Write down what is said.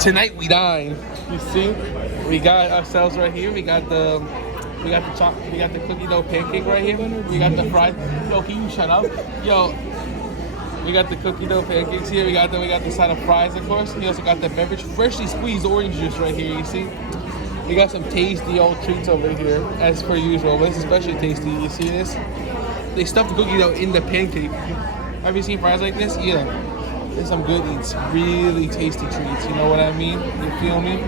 Tonight we dine. You see, we got ourselves right here. We got the cookie dough pancake right here. We got the fries. Yo, can you shut up? Yo, we got the cookie dough pancakes here. We got the side of fries, of course. We also got the beverage, freshly squeezed orange juice right here. You see, we got some tasty old treats over here, as per usual. But it's especially tasty. You see this? They stuffed the cookie dough in the pancake. Have you seen fries like this? Yeah. There's some good eats, really tasty treats. You know what I mean? You feel me?